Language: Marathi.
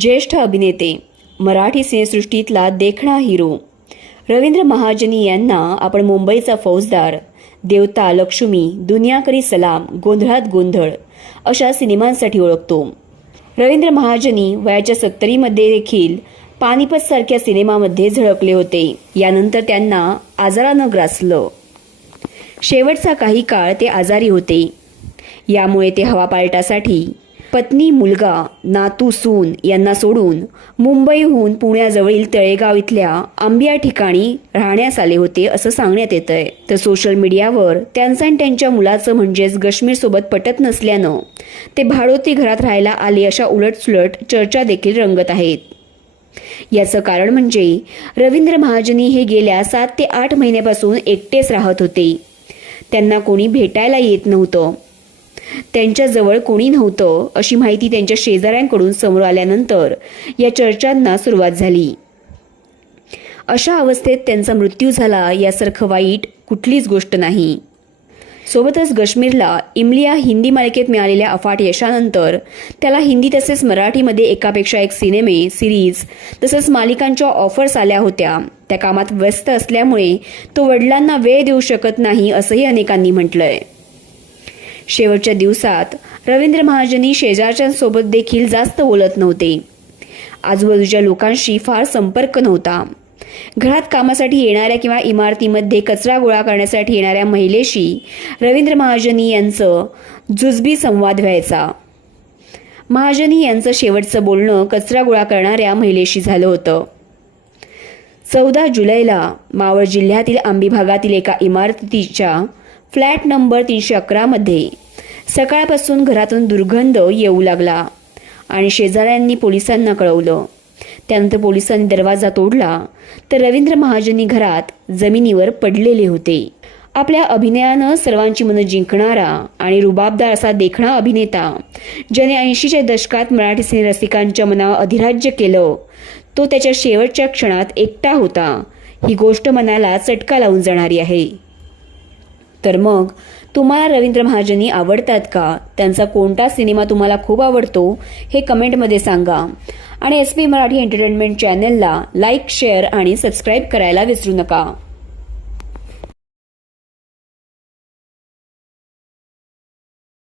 ज्येष्ठ अभिनेते मराठी सिनेसृष्टीतला देखणा हिरो. रवींद्र महाजनी यांना आपण मुंबईचा फौजदार देवता लक्ष्मी दुनियाकरी सलाम गोंधळात गोंधळ अशा सिनेमांसाठी ओळखतो. रवींद्र महाजनी वयाच्या सत्तरीमध्ये देखील पानिपत सारख्या सिनेमामध्ये झळकले होते. यानंतर त्यांना आजारानं ग्रासलं. शेवटचा काही काळ ते आजारी होते. यामुळे ते हवापालटासाठी पत्नी मुलगा नातू सून यांना सोडून मुंबईहून पुण्याजवळील तळेगाव इथल्या आंबिया ठिकाणी राहण्यास आले होते असं सांगण्यात येत आहे तर सोशल मीडियावर त्यांचं आणि त्यांच्या मुलाचं म्हणजेच गश्मीर सोबत पटत नसल्यानं ते भाडोती घरात राहायला आले अशा उलटसुलट चर्चा देखील रंगत आहेत. याचं कारण म्हणजे रवींद्र महाजनी हे गेल्या सात ते आठ महिन्यापासून एकटेच राहत होते. त्यांना कोणी भेटायला येत नव्हतं. त्यांच्याजवळ कोणी नव्हतं अशी माहिती त्यांच्या शेजाऱ्यांकडून समोर आल्यानंतर या चर्चांना सुरुवात झाली. अशा अवस्थेत त्यांचा मृत्यू झाला यासारखं वाईट कुठलीच गोष्ट नाही. सोबतच कश्मीरला इमलिया हिंदी मालिकेत मिळालेल्या अफाट यशानंतर त्याला हिंदी तसेच मराठीमध्ये एकापेक्षा एक सिनेमे सिरीज तसंच मालिकांच्या ऑफर्स आल्या होत्या. त्या कामात व्यस्त असल्यामुळे तो वडिलांना वेळ देऊ शकत नाही असंही अनेकांनी म्हटलंय. शेवटच्या दिवसात रवींद्र महाजनी शेजारच्यांसोबत देखील जास्त बोलत नव्हते. आजूबाजूच्या लोकांशी फार संपर्क नव्हता. घरात कामासाठी येणाऱ्या किंवा इमारतीमध्ये कचरा गोळा करण्यासाठी येणाऱ्या महिलेशी रवींद्र महाजनी यांचं जुजबी संवाद व्हायचा. महाजनी यांचं शेवटचं बोलणं कचरा गोळा करणाऱ्या महिलेशी झालं होतं. चौदा जुलैला मावळ जिल्ह्यातील आंबी भागातील एका इमारतीच्या फ्लॅट नंबर तीनशे अकरामध्ये सकाळपासून घरातून दुर्गंध येऊ लागला आणि शेजाऱ्यांनी पोलिसांना कळवलं. त्यानंतर पोलिसांनी दरवाजा तोडला तर रवींद्र महाजनी घरात जमिनीवर पडलेले होते. आपल्या अभिनयानं सर्वांची मनं जिंकणारा आणि रुबाबदार असा देखणा अभिनेता ज्याने ऐंशीच्या दशकात मराठी सिनेरसिकांच्या मनावर अधिराज्य केलं तो त्याच्या शेवटच्या क्षणात एकटा होता. ही गोष्ट मनाला चटका लावून जाणारी आहे. तर मग तुम्हाला रवींद्र महाजनी आवडतात का? त्यांचा कोणता सिनेमा तुम्हाला खूप आवडतो? हे कमेंटमध्ये सांगा. आणि एस पी मराठी एंटरटेनमेंट चॅनलला लाईक शेअर आणि सबस्क्राईब करायला विसरू नका.